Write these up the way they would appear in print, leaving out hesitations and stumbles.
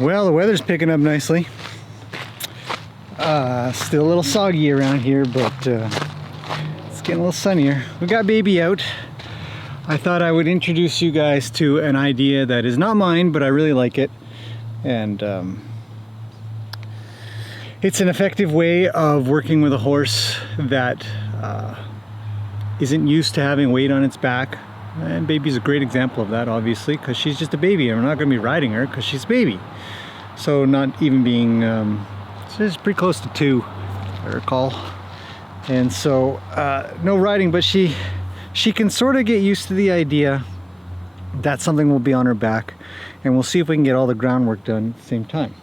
Well, the weather's picking up nicely. Still a little soggy around here, but it's getting a little sunnier. We got baby out. I thought I would introduce you guys to an idea that is not mine, but I really like it. And it's an effective way of working with a horse that isn't used to having weight on its back. And baby's a great example of that, obviously, because she's just a baby and we're not going to be riding her because she's a baby. So not even being, she's pretty close to 2, I recall. And so no riding, but she can sort of get used to the idea that something will be on her back, and we'll see if we can get all the groundwork done at the same time.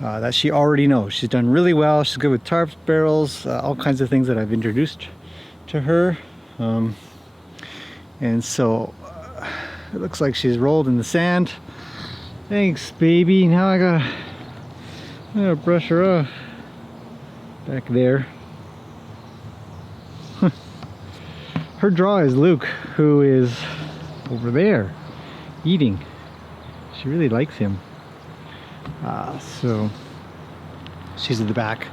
That she already knows. She's done really well. She's good with tarps, barrels, all kinds of things that I've introduced to her. And so it looks like she's rolled in the sand. Thanks, baby. Now I gotta brush her off back there. Her draw is Luke, who is over there eating. She really likes him. So she's at the back.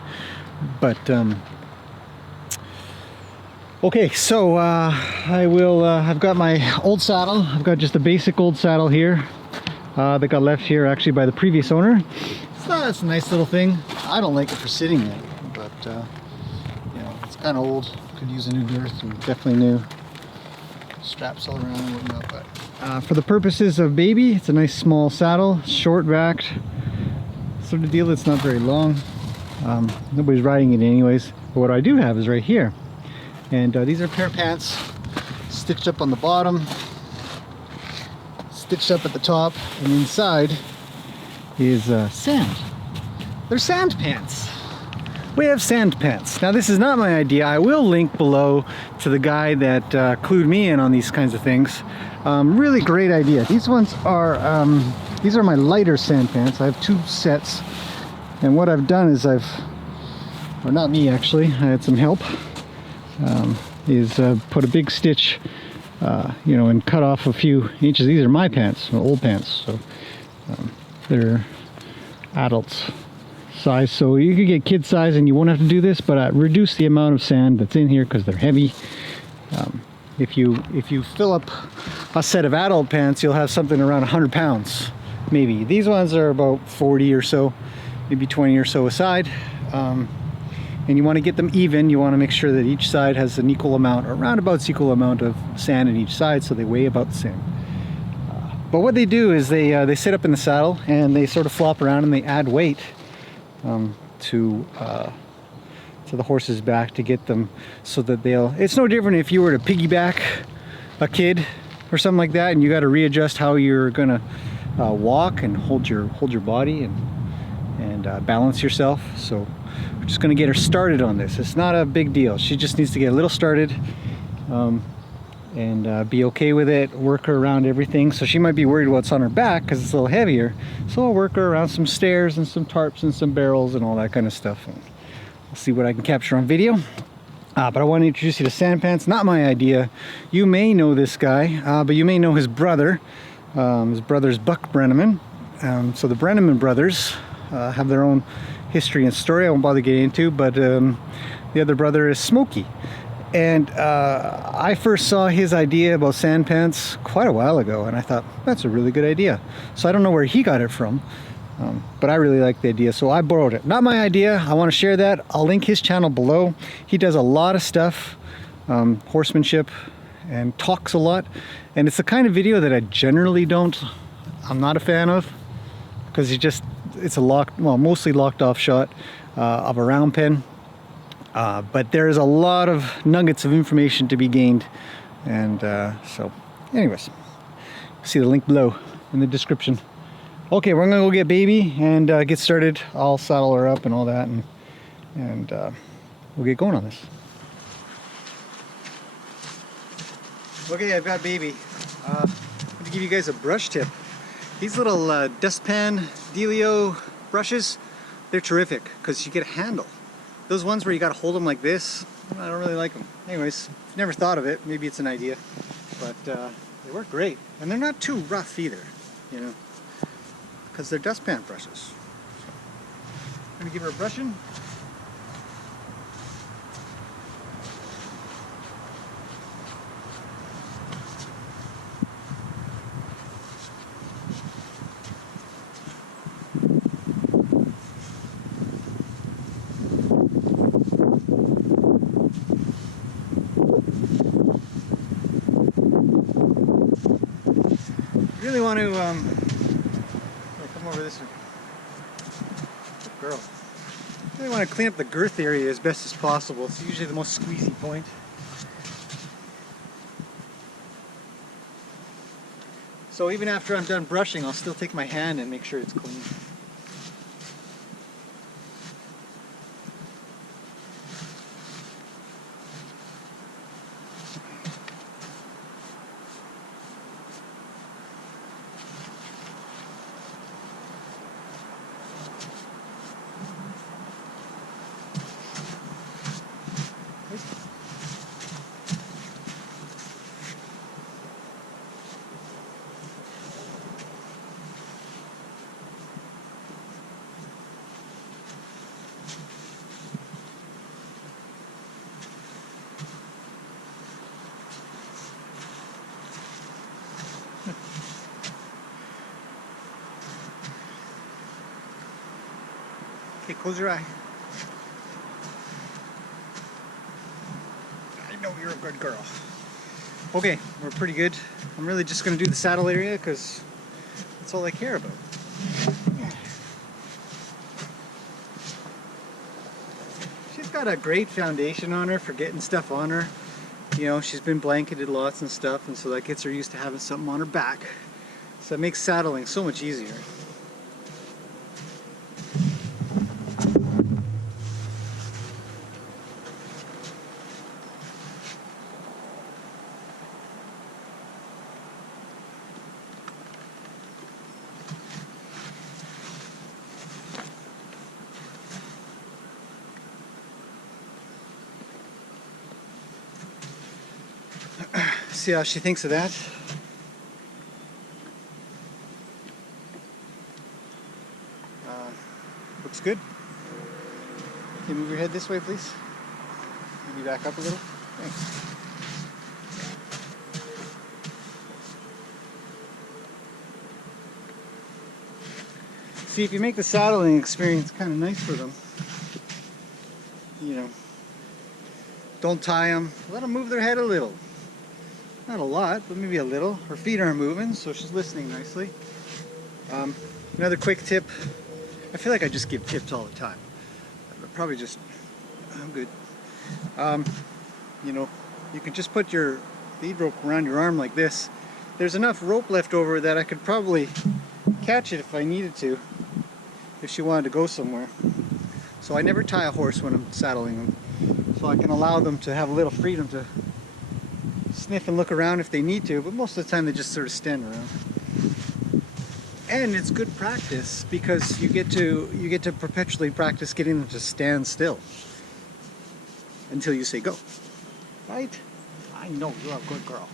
But okay, so I've got my old saddle. I've got just a basic old saddle here that got left here actually by the previous owner. It's a nice little thing. I don't like it for sitting in, but you know, it's kind of old. Could use a new girth and definitely new straps all around and whatnot. But for the purposes of baby, it's a nice small saddle, short backed sort of deal. It's not very long. Nobody's riding it anyways. But what I do have is right here. And these are a pair of pants, stitched up on the bottom, stitched up at the top, and inside is sand. They're sand pants. We have sand pants. Now this is not my idea. I will link below to the guy that clued me in on these kinds of things. Really great idea. These ones are, these are my lighter sand pants. I have 2 sets. And what I've done is or not me actually, I had some help. Put a big stitch, you know, and cut off a few inches. These are my pants, old pants, so they're adults size. So you could get kid size, and you won't have to do this, but reduce the amount of sand that's in here because they're heavy. If you fill up a set of adult pants, you'll have something around 100 pounds, maybe. These ones are about 40 or so, maybe 20 or so a side. And you want to get them even. You want to make sure that each side has an equal amount, or around about equal amount of sand in each side, so they weigh about the same. But what they do is they sit up in the saddle and they sort of flop around and they add weight to the horse's back to get them so that it's no different if you were to piggyback a kid or something like that, and you got to readjust how you're gonna walk and hold your body and balance yourself. So we're just gonna get her started on this. It's not a big deal. She just needs to get a little started and be okay with it, work her around everything. So she might be worried what's on her back because it's a little heavier. So I'll work her around some stairs and some tarps and some barrels and all that kind of stuff. And I'll see what I can capture on video. But I want to introduce you to sand pants. Not my idea. You may know this guy, but you may know his brother. His brother's Smokie Brannaman. So the Brannaman brothers have their own history and story I won't bother getting into, but the other brother is Smokie. And I first saw his idea about sand pants quite a while ago, and I thought, that's a really good idea. So I don't know where he got it from, but I really like the idea, so I borrowed it. Not my idea. I want to share that. I'll link his channel below. He does a lot of stuff, horsemanship, and talks a lot. And it's the kind of video that I generally I'm not a fan of, because it's a mostly locked off shot of a round pen. But there's a lot of nuggets of information to be gained. And so anyways, see the link below in the description. Okay, we're gonna go get baby and get started. I'll saddle her up and all that, and we'll get going on this. Okay, I've got baby. I'm gonna give you guys a brush tip. These little dustpan Delio brushes, they're terrific because you get a handle. Those ones where you gotta hold them like this, I don't really like them. Anyways, never thought of it. Maybe it's an idea, but they work great. And they're not too rough either, you know. because they're dustpan brushes. I'm going to give her a brushing. Really want to come over this way. Good girl. Really want to clean up the girth area as best as possible. It's usually the most squeezy point. So even after I'm done brushing, I'll still take my hand and make sure it's clean. Okay, close your eye. I know you're a good girl. Okay, we're pretty good. I'm really just going to do the saddle area because that's all I care about. She's got a great foundation on her for getting stuff on her. You know, she's been blanketed lots and stuff, and so that gets her used to having something on her back. So it makes saddling so much easier. See how she thinks of that. Looks good. Can you move your head this way, please? Maybe back up a little. Thanks. See, if you make the saddling experience kind of nice for them, you know, don't tie them. Let them move their head a little. Not a lot, but maybe a little. Her feet aren't moving, so she's listening nicely. Another quick tip. I feel like I just give tips all the time. Probably just, I'm good. You know, you can just put your lead rope around your arm like this. There's enough rope left over that I could probably catch it if I needed to, if she wanted to go somewhere. So I never tie a horse when I'm saddling them, so I can allow them to have a little freedom to sniff and look around if they need to, but most of the time they just sort of stand around. And it's good practice because you get to perpetually practice getting them to stand still until you say go. Right? I know you're a good girl.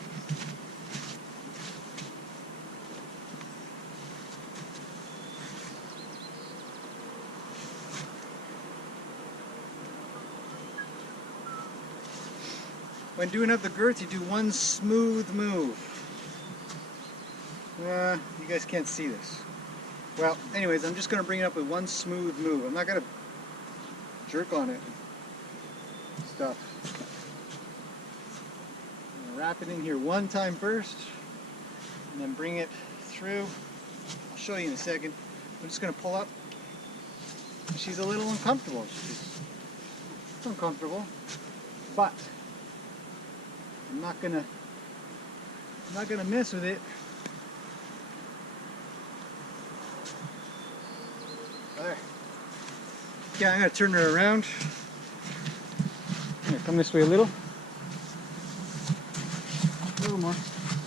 When doing up the girth, you do one smooth move. You guys can't see this. Well, anyways, I'm just going to bring it up with one smooth move. I'm not going to jerk on it. Stuff. I'm going to wrap it in here one time first, and then bring it through. I'll show you in a second. I'm just going to pull up. She's a little uncomfortable. She's uncomfortable, but I'm not gonna mess with it. There. Yeah, I'm gonna turn her around. Here, come this way a little. A little more.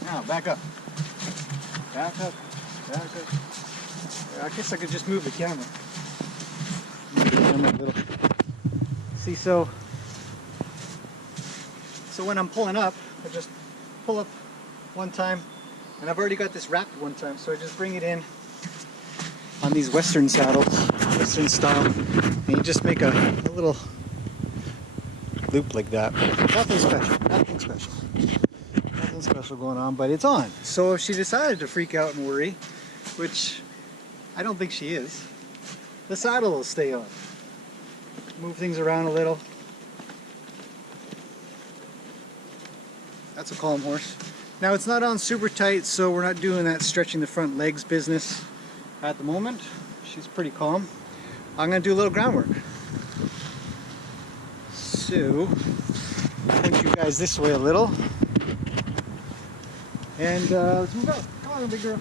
Now, back up. Back up. Back up. I guess I could just move the camera. A little. See, so when I'm pulling up, I just pull up one time, and I've already got this wrapped one time, so I just bring it in on these Western saddles, Western style, and you just make a little loop like that. Nothing special, nothing special. Nothing special going on, but it's on. So if she decided to freak out and worry, which I don't think she is, the saddle will stay on. Move things around a little. That's a calm horse. Now it's not on super tight, so we're not doing that stretching the front legs business at the moment. She's pretty calm. I'm going to do a little groundwork. So, point you guys this way a little. And let's move out. Come on, big girl.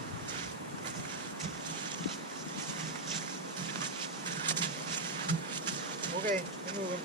Okay, we're moving.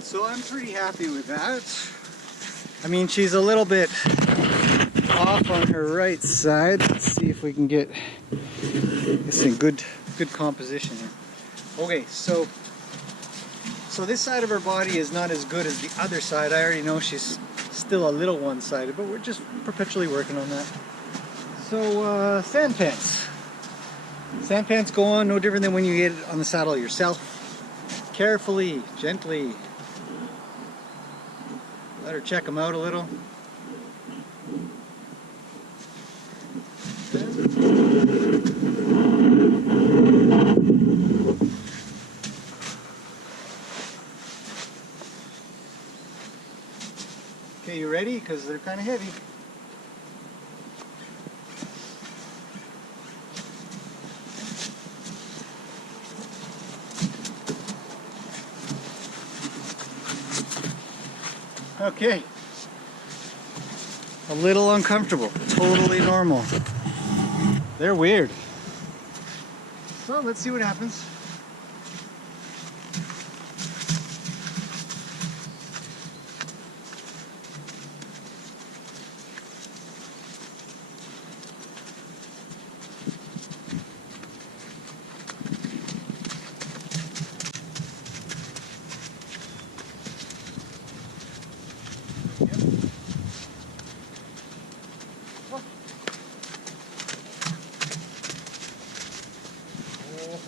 So I'm pretty happy with that. I mean, she's a little bit off on her right side. Let's see if we can get this in good composition here. Okay, so this side of her body is not as good as the other side. I already know she's still a little one-sided, but we're just perpetually working on that. So sand pants. Sand pants go on no different than when you get it on the saddle yourself. Carefully, gently. Let her check them out a little. Okay, you ready? Because they're kind of heavy. Okay. A little uncomfortable. Totally normal. They're weird. So let's see what happens.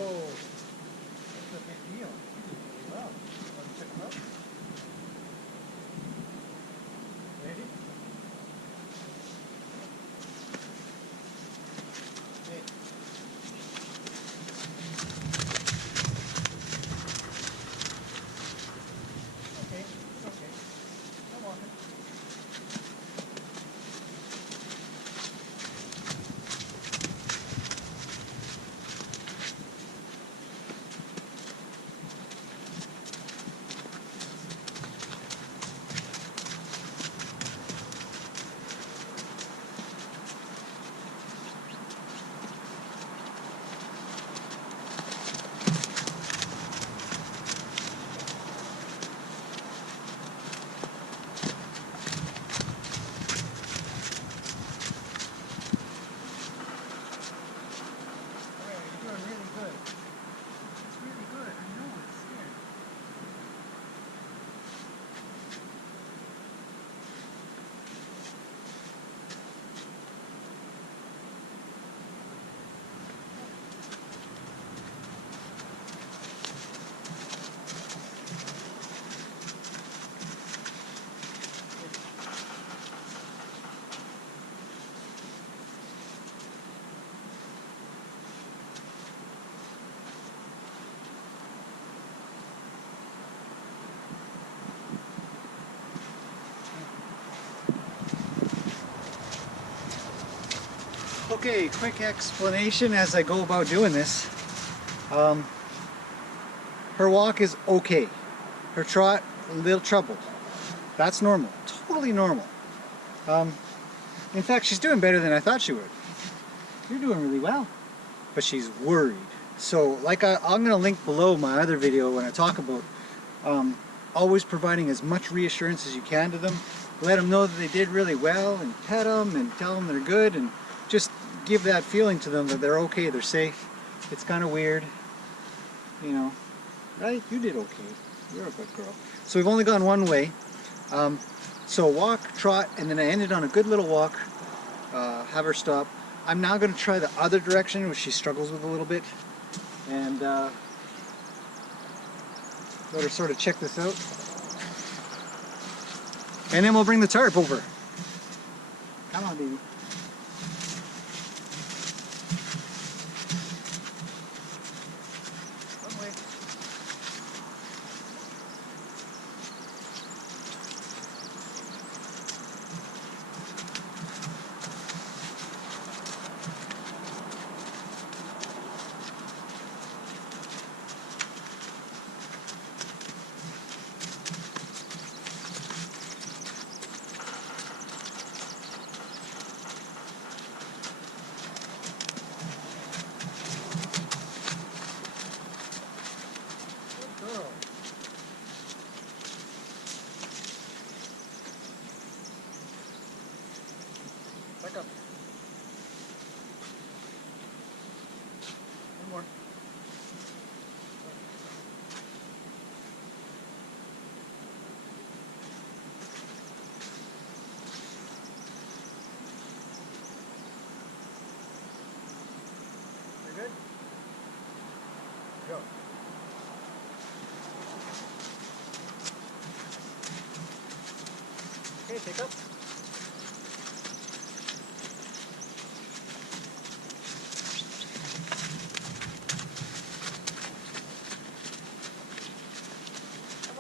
Oh, that's a big deal. Wow. Want to check them out? Ready? Okay. Okay, it's okay. I'm walking. Okay, quick explanation as I go about doing this. Her walk is okay. Her trot, a little troubled. That's normal, totally normal. In fact, she's doing better than I thought she would. You're doing really well. But she's worried. So like I'm gonna link below my other video when I talk about always providing as much reassurance as you can to them. Let them know that they did really well and pet them and tell them they're good and just give that feeling to them that they're okay, they're safe. It's kind of weird, you know, right? You did okay. You're a good girl. So we've only gone one way. So walk, trot, and then I ended on a good little walk. Have her stop. I'm now going to try the other direction, which she struggles with a little bit, and let her sort of check this out. And then we'll bring the tarp over. Come on, baby. One way. Back up. One more. You're good? Go. Okay, take up.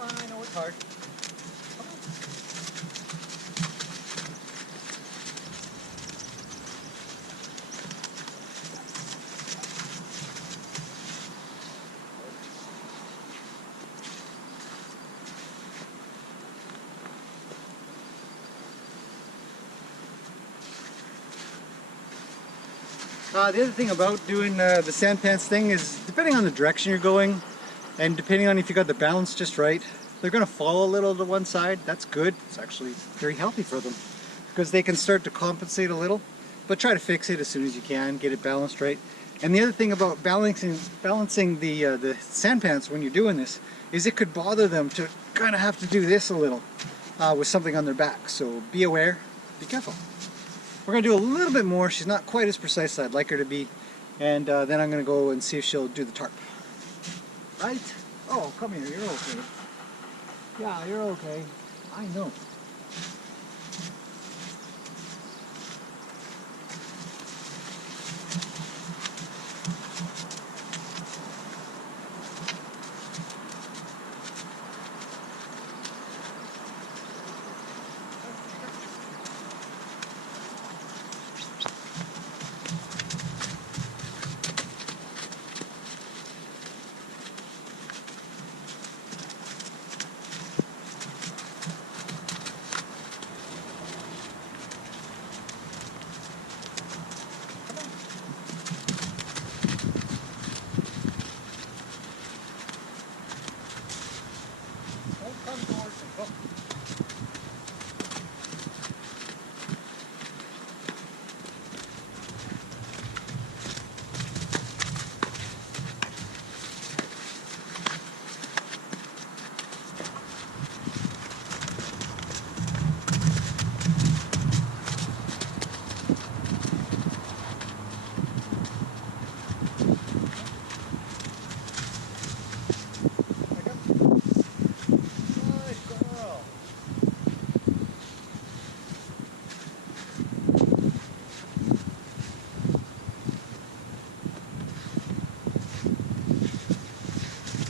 I know it's hard. The other thing about doing the sand pants thing is depending on the direction you're going and depending on if you got the balance just right, they're going to fall a little to one side. That's good. It's actually very healthy for them because they can start to compensate a little, but try to fix it as soon as you can, get it balanced right. And the other thing about balancing the sand pants when you're doing this is it could bother them to kind of have to do this a little with something on their back. So be aware, be careful. We're going to do a little bit more. She's not quite as precise as I'd like her to be. And then I'm going to go and see if she'll do the tarp. Right? Oh, come here. You're okay. Yeah, you're okay. I know.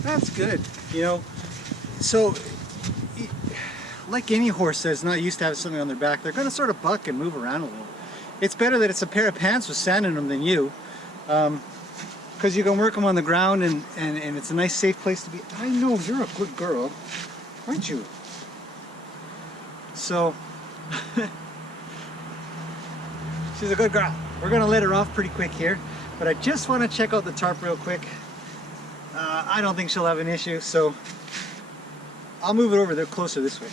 That's good, you know. So, like any horse that's not used to having something on their back, they're going to sort of buck and move around a little. it's better that it's a pair of pants with sand in them than you. Because you can work them on the ground and it's a nice safe place to be. I know, you're a good girl, aren't you? So, she's a good girl. We're going to let her off pretty quick here. But I just want to check out the tarp real quick. I don't think she'll have an issue, so I'll move it over there closer this way.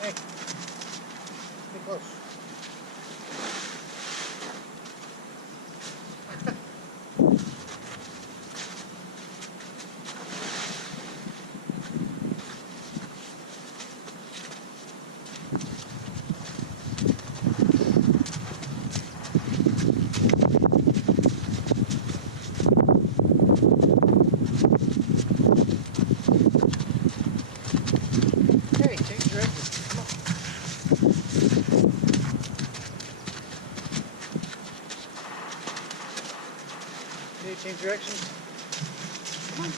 Hey, stay close. Hey, change direction. Come on. Okay, change direction. Come on.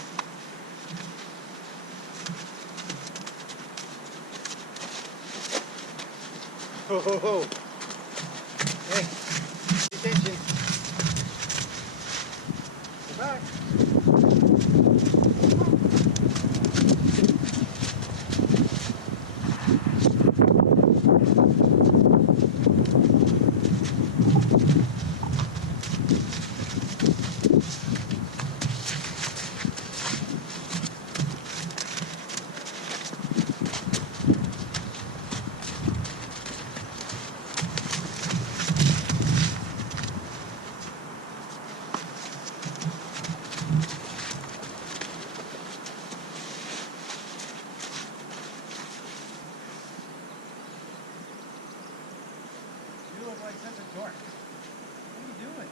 Ho ho ho. Hey, pay attention. Go back. You look like such a dork. What are you doing?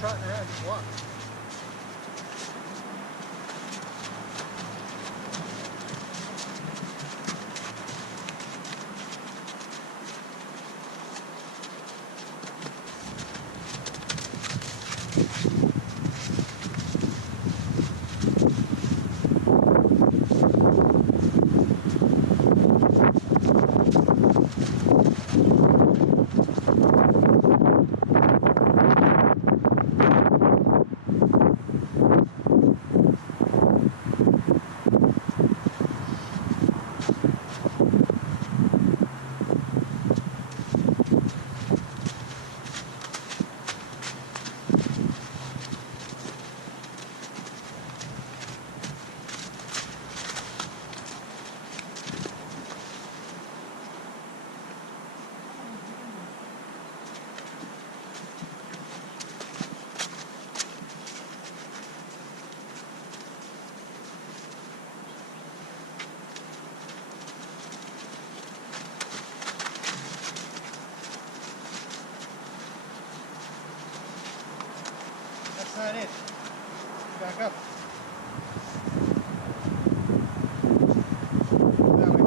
Trotting around, just walk. That's not it. Back up. That way.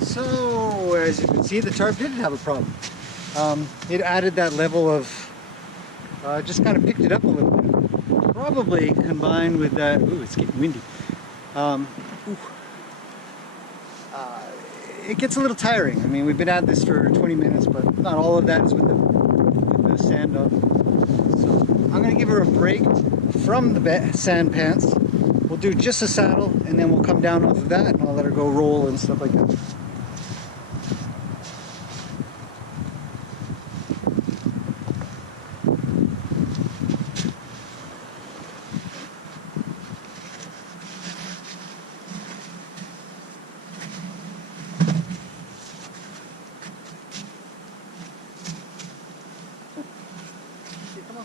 So, as you can see, the tarp didn't have a problem. It added that level of, just kind of picked it up a little bit. Probably combined with that, ooh, it's getting windy. It gets a little tiring. I mean, we've been at this for 20 minutes, but not all of that is with the sand on. So I'm gonna give her a break from the sand pants. We'll do just a saddle, and then we'll come down off of that, and I'll let her go roll and stuff like that. Come on.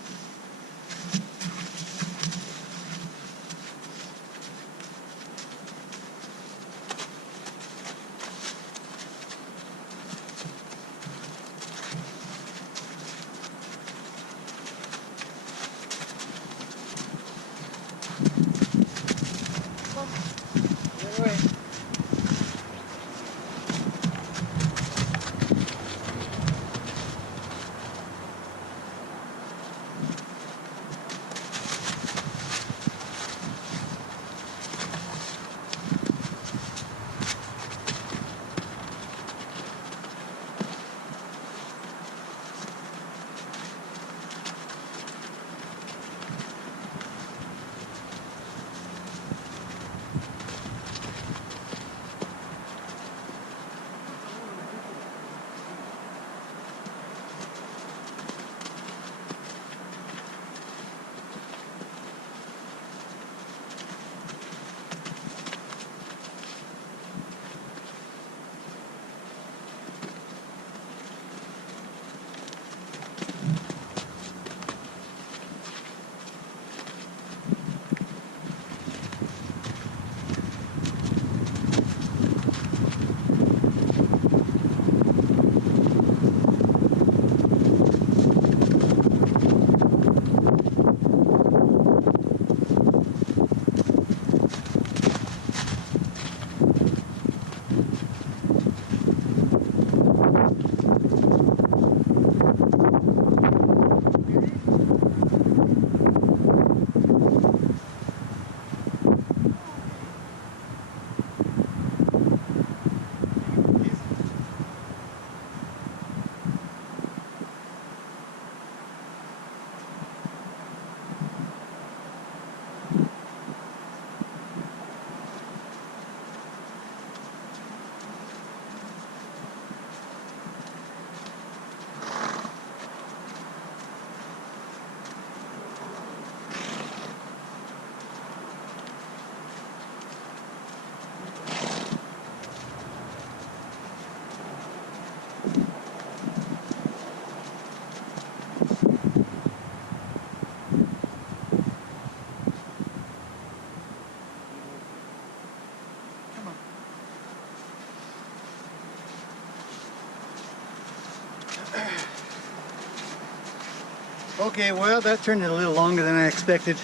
Okay, well, that turned in a little longer than I expected.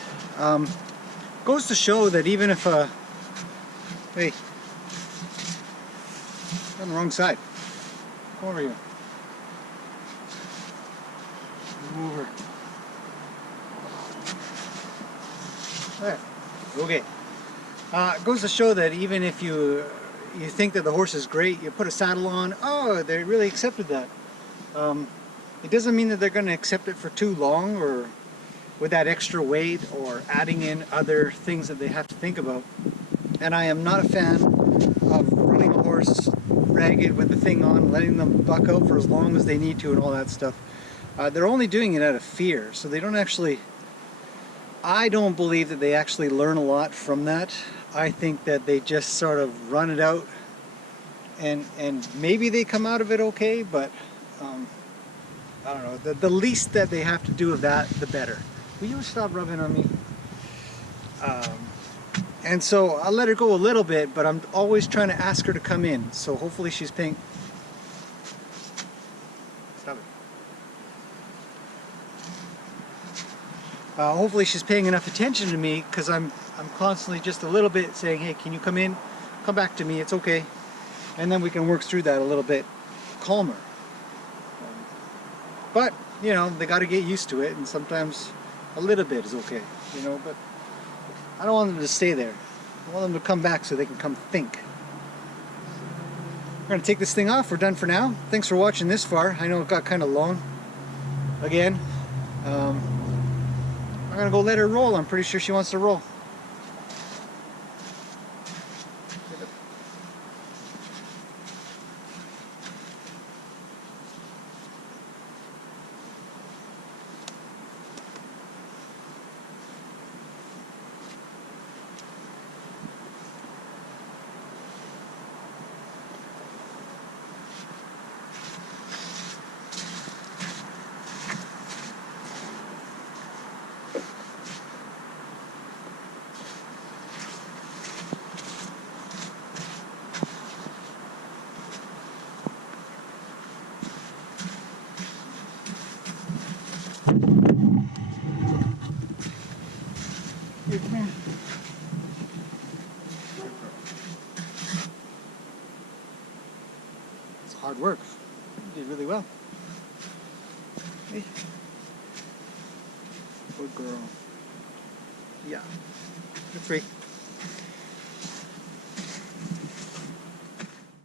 Goes to show that even if, hey, on the wrong side. Come over here. Move over. There. Okay. It goes to show that even if you think that the horse is great, you put a saddle on, oh, they really accepted that. It doesn't mean that they're going to accept it for too long, or with that extra weight, or adding in other things that they have to think about. And I am not a fan of running a horse ragged with the thing on, letting them buck out for as long as they need to and all that stuff. They're only doing it out of fear, so they don't actually, I don't believe that they actually learn a lot from that. I think that they just sort of run it out, and maybe they come out of it okay, but I don't know, the least that they have to do of that, the better. Will you stop rubbing on me? And so I'll let her go a little bit, but I'm always trying to ask her to come in, so hopefully she's paying. Stop it. Hopefully she's paying enough attention to me, because I'm constantly just a little bit saying, hey, can you come in? Come back to me, it's okay. And then we can work through that a little bit calmer. But, you know, they got to get used to it, and sometimes a little bit is okay, you know, but I don't want them to stay there. I want them to come back so they can come think. We're going to take this thing off. We're done for now. Thanks for watching this far. I know it got kind of long. Again, I'm going to go let her roll. I'm pretty sure she wants to roll. It's hard work. You did really well. Hey. Good girl. Yeah. Good free.